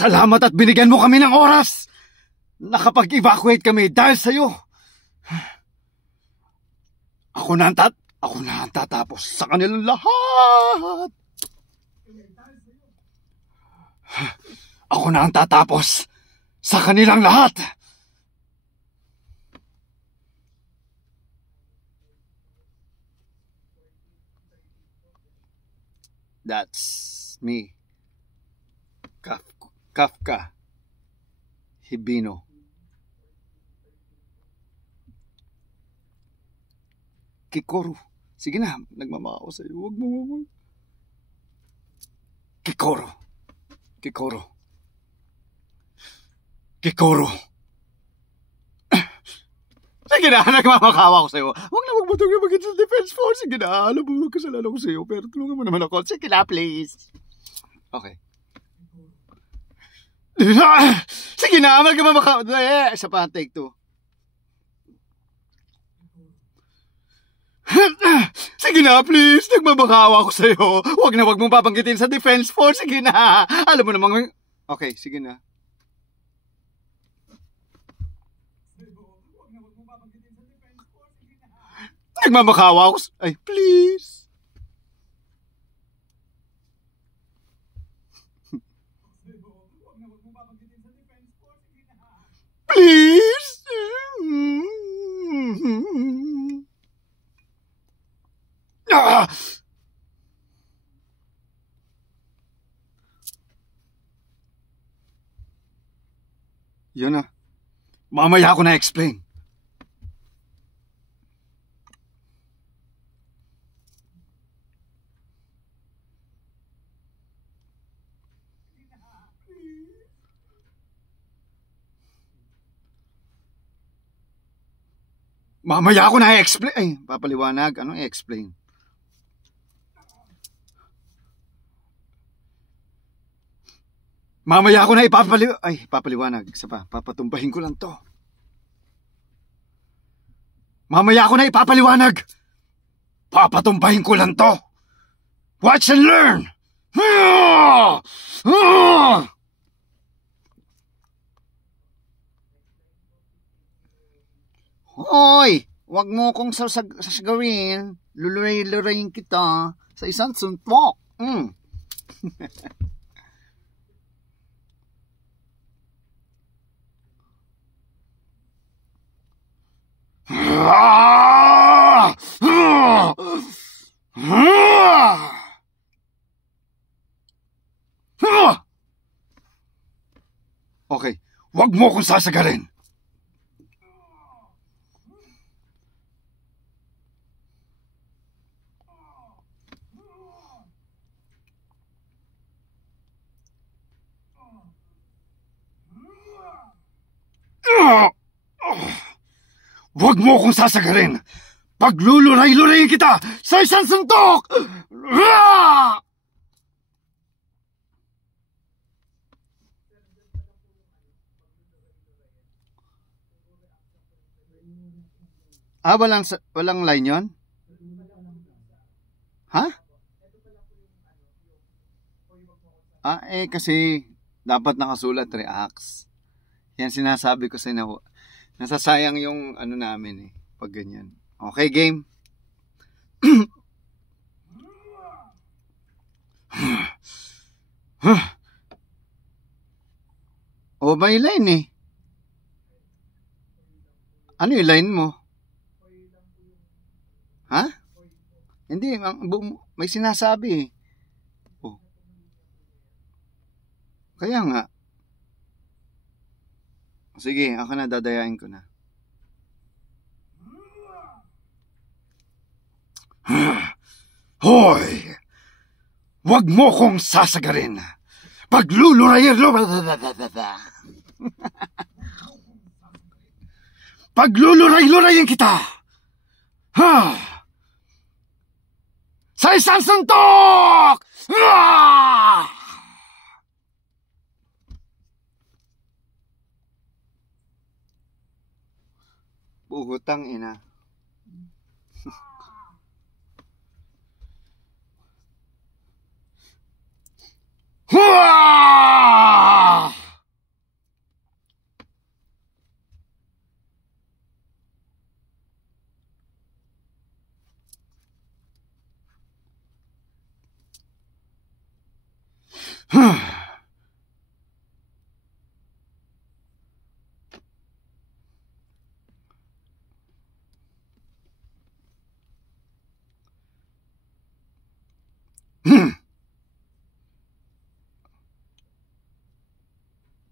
Salamat at binigyan mo kami ng oras. Nakapag-evacuate kami dahil sa'yo. Ako na ang tatapos sa kanilang lahat. Ako na ang tatapos sa kanilang lahat. That's me. Kafka Hibino. Kikoru. Sige na, nagmamakaw sa'yo. Huwag mo. Kikoru. Sige na, nagmamakawa ko sa'yo. Huwag na magbatong yung maging sa defense force. Sige na, alam mo, kasalanan ko sa'yo. Pero tulungan mo naman ako. Sige na, please. Okay. Sige na, magmamakawa. Isa pa, take 2. Sige na, please. Nagmamakawa ko sa'yo. Huwag mong babanggitin sa defense force. Sige na. Alam mo namang... Okay, sige na. Nagmamakawa ako. Ay, please. Please. Yun na. Mamaya ako na-explain. Mamaya ako na-explain. Ay, papaliwanag. Anong i-explain? Mamaya ako na papaliwanag. Isa pa, papatumbahin ko lang to. Mamaya ako na ipapaliwanag. Papatumbahin ko lang to. Watch and learn. Hoy, wag mo kong sasagawin. Luluray-lurayin kita sa isang suntok. Okay, wag mo akong sasagarin. Huwag mo akong sasagarin. Pagluluray-lurayin kita sa isang suntok! Walang line yun? Ha? Kasi dapat nakasulat reacts. Yan sinasabi ko sa inyo. Nasasayang yung namin pag ganyan. Okay, game? May line Ano yung line mo? Ha? Hindi, may sinasabi Kaya nga. Sige, ako na, dadayain ko na. Hoy! Wag mo kong sasagarin. Pagluluray-lurayin kita. Sa isang suntok! Buhutang ina.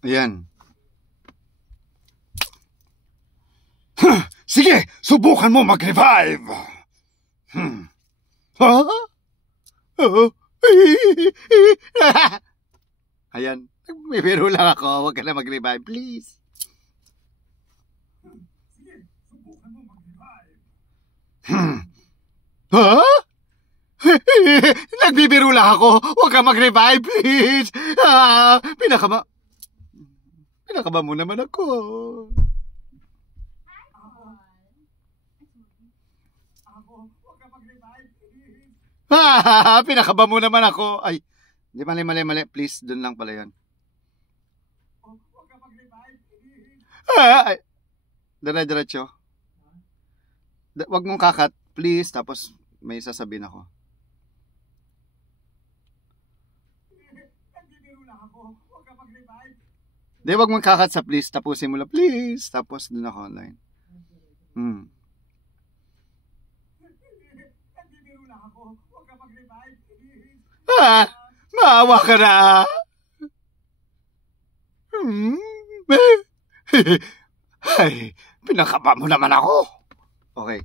Ayan. Sige, subukan mo mag-revive. Ha? Ayan. May biro lang ako. Huwag ka na mag-revive, please. Sige, subukan mo mag-revive. Ha? Nagbibiro lang ako. Huwag ka mag-revive, please. Pinakaba mo naman ako. Huwag ka mag-revive, please. Pinakaba mo naman ako. Ay, hindi, mali. Please, dun lang pala yun. Huwag ka mag-revive, please. Ay, diretso. Huwag mong kakat, please. Tapos, may sasabihin ako. Nagbibiro lang ako. Huwag ka mag-revive. Hindi, huwag mong kakat sa please. Tapusin mo lang, please. Tapos, dun ako online. Nagbibiro lang ako. Huwag ka mag-revive, please. Maawa ka na. Ay, pinakaba mo naman ako. Okay.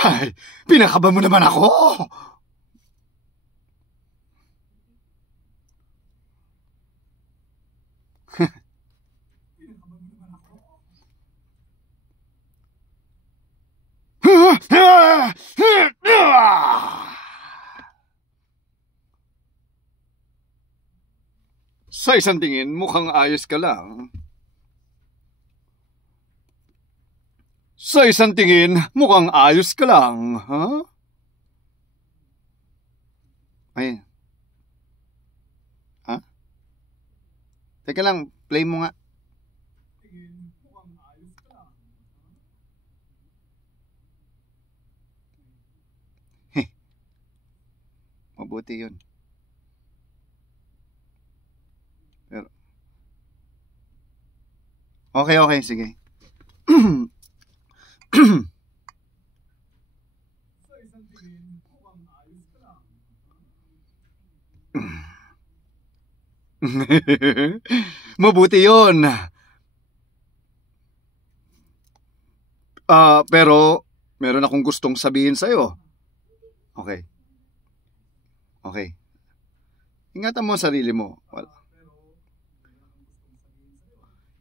Ay, pinakaba mo naman ako. Sa isang tingin, mukhang ayos ka lang. Sa isang tingin, mukhang ayos ka lang, ha? Ay. Ha? Teka lang, play mo nga. Tingin, mukhang ayos ka lang. Mabuti yun. Pero, okay, sige. Sa isang tingin, mukhang ayos ka lang. Mabuti yun. Pero, meron akong gustong sabihin sa'yo. Okay. Ingatan mo ang sarili mo.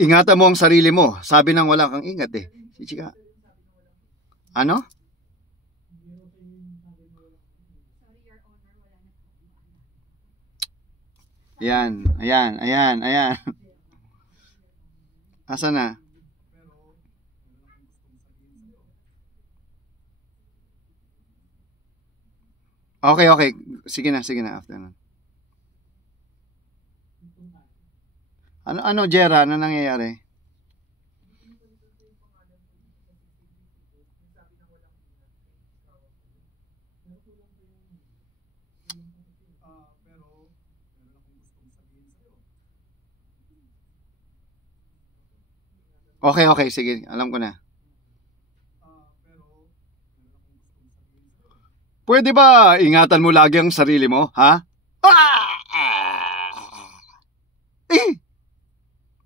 Ingatan mo ang sarili mo. Sabi nang wala kang ingat eh. Si Chika. Ano? Ayan. Asa na? Okay. Sige na after na. Ano, Jera? Ano nangyayari? Okay, sige. Alam ko na. Pwede ba ingatan mo lagi ang sarili mo, ha?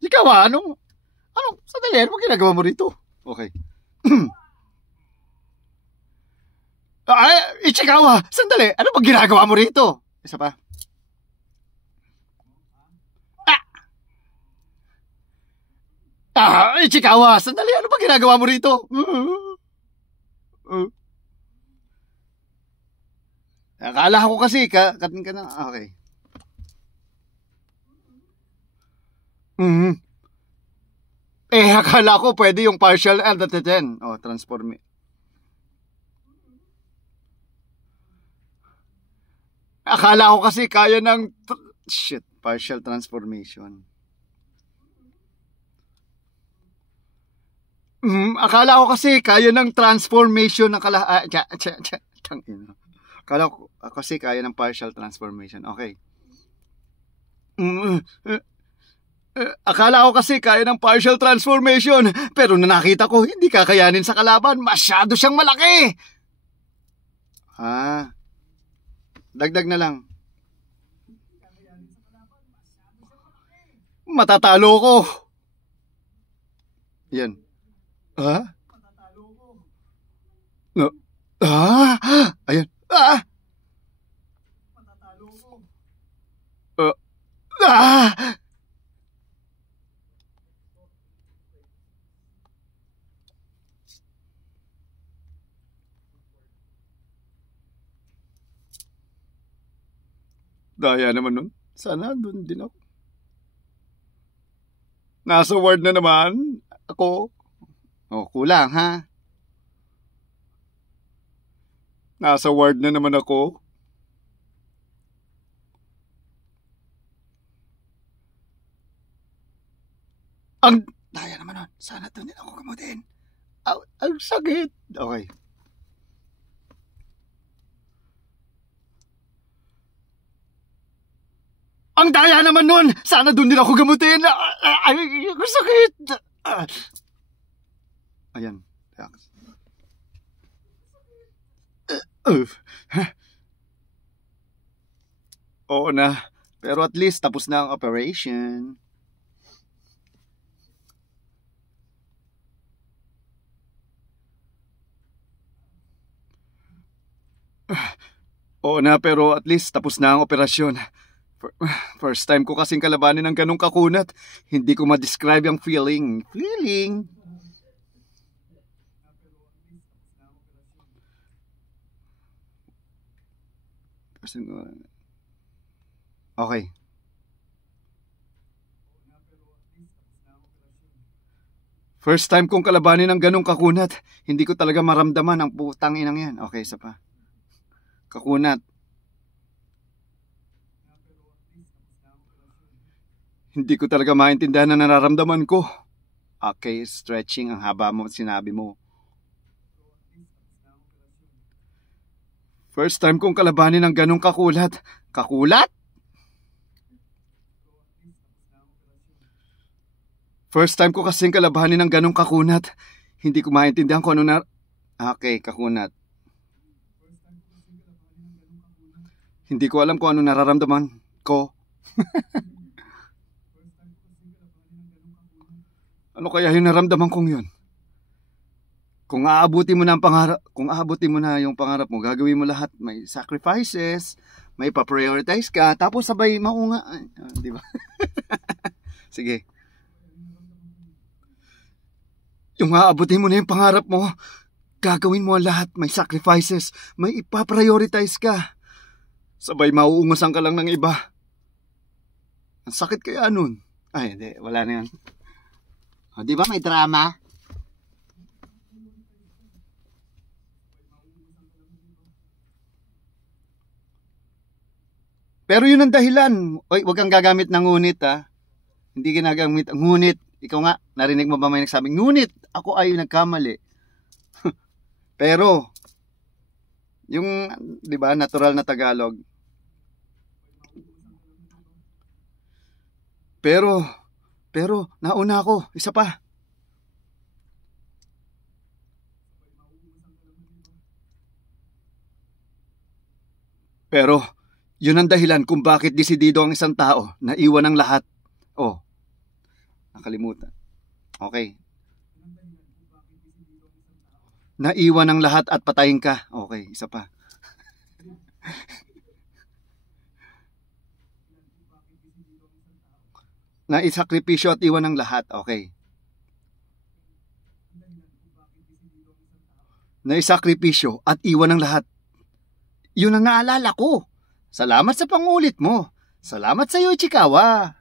Ikaw ano? Sandali, ano ginagawa mo rito? Okay. Ichikawa, sandali, ano ba ginagawa mo rito? Isa pa. Ichikawa, sandali, ano ba ginagawa mo rito? Akala ko kasi, kating ka na, okay. Akala ko pwede yung partial and the 10. Transform. Akala ko kasi kaya ng partial transformation. Akala ko kasi kaya ng transformation ng akala ko kasi kaya ng partial transformation. Okay. Akala ko kasi kaya ng partial transformation, pero na nakita ko hindi kakayanin sa kalaban, masyado siyang malaki. Dagdag na lang. Matatalo ko. Yan. Ha? No. Ayan. Ah! Daya naman nun. Sana doon din ako. Nasa ward na naman ako. Oh, kulang ha. Nasa ward na naman ako. Ang daya naman nun. Sana doon din ako gamutin. Ang sakit. Okay. Ang daya naman nun! Sana doon din ako gamutin! Ay, ang sakit! Ayan. Oo na. Pero at least tapos na ang operation. Oo na, pero at least tapos na ang operasyon. First time ko kasing kalabanin ng ganong kakunat. Hindi ko ma-describe yung feeling. Okay. First time kong kalabanin ng ganong kakunat. Hindi ko talaga maramdaman ang putang inang yan. Okay, isa pa. Kakunat. Hindi ko talaga maintindihan na nararamdaman ko. Okay, stretching ang haba mo sinabi mo. First time kong kalabanin ng ganong kakulat. Kakulat? First time ko kasing kalabanin ng ganong kakunat. Hindi ko maintindihan kung ano na... Okay, kakunat. Hindi ko alam kung ano nararamdaman ko. Ano kaya yung naramdaman kong yun? Kung aabutin mo na ang pangarap, kung aabutin mo na yung pangarap mo, gagawin mo lahat, may sacrifices, may pa-prioritize ka, tapos sabay maunga, di ba? Sige. Yung aabutin mo na yung pangarap mo, gagawin mo lahat, may sacrifices, may ipa-prioritize ka. Sabay mauungasan ka lang ng iba. Ang sakit kaya nun. Ay, hindi, wala na yan. O, di ba may drama? Pero yun ang dahilan. Oy, wag kang gagamit ng ngunit ha. Hindi ginagamit ang ngunit. Ikaw nga, narinig mo ba may nagsabing, ngunit ako ay nagkamali. Pero, yung, di ba, natural na Tagalog. Pero, nauna ako. Isa pa. Pero, yun ang dahilan kung bakit desidido ang isang tao na iwan ang lahat. Oh, nakalimutan. Okay. Naiwan ang lahat at patayin ka. Okay, isa pa. Naisakripisyo at iwan ang lahat. Okay. Naisakripisyo at iwan ang lahat. Yun ang naalala ko. Salamat sa pangulit mo. Salamat sa iyo, Ichikawa.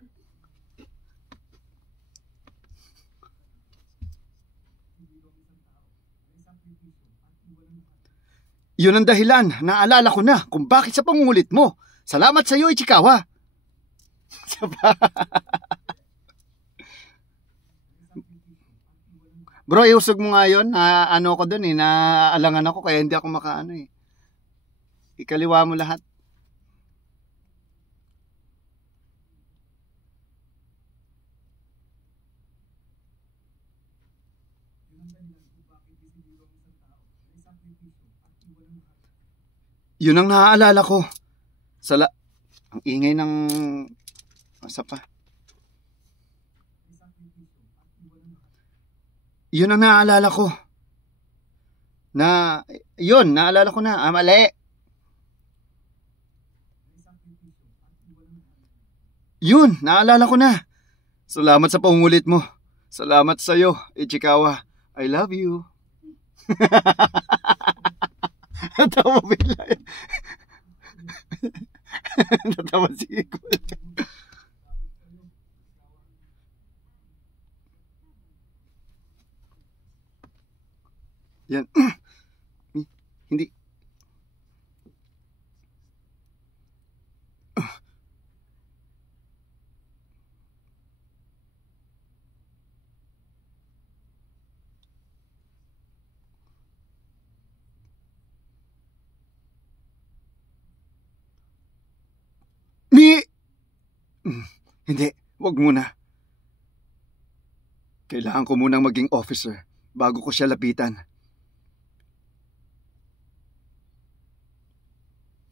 Yun ang dahilan. Naalala ko na kung bakit sa pangulit mo. Salamat sa iyo, Ichikawa. Bro, iusog mo nga yun. Ano ko dun eh. Naalangan ako kaya hindi ako makaano eh. Ikaliwa mo lahat. Yun ang naaalala ko. Ang ingay ng... Asa pa? Yun ang naaalala ko. Naalala ko na. Mali. Yun, naalala ko na. Salamat sa pangungulit mo. Salamat sa'yo, Ichikawa. I love you. Natawa bigla yan. Natawa si Ikol. Yan. Hindi. Hindi, wag muna. Kailangan ko munang maging officer bago ko siya lapitan.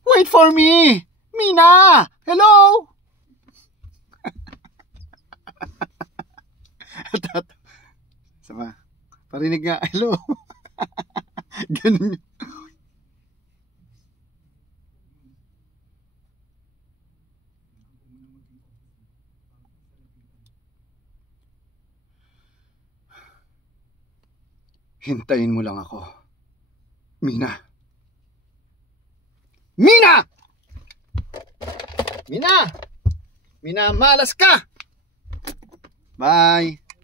Wait for me! Mina! Hello! Sama. Parinig nga, hello. Ganun. Hintayin mo lang ako. Mina! Mina! Mina! Mina, malas ka! Bye!